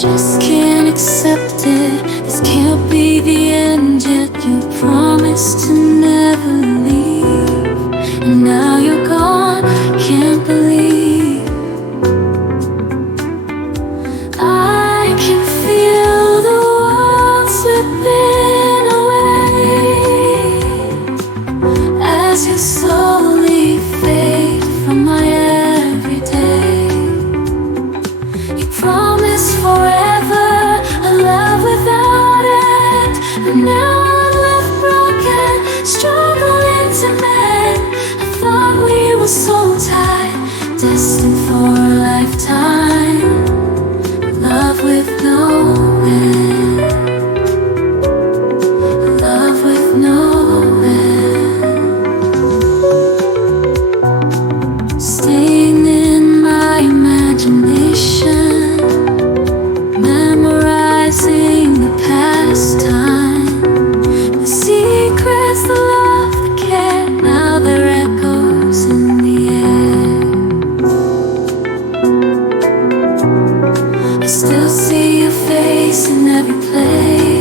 just can't accept it. This can't be the end yet. You promised to never leave, and now you're gone. Can't believe I can feel the world slipping away as you slowly fade from my everyday. You promised forever a love without end, but now I'm left broken, struggling to mend. I thought we were so tight, destined for a lifetime, love with no end, love with no end. Staying in my imagination, memorizing the past time, the secrets, the love, the care. Now they're echoes in the air. I still see your face in every place.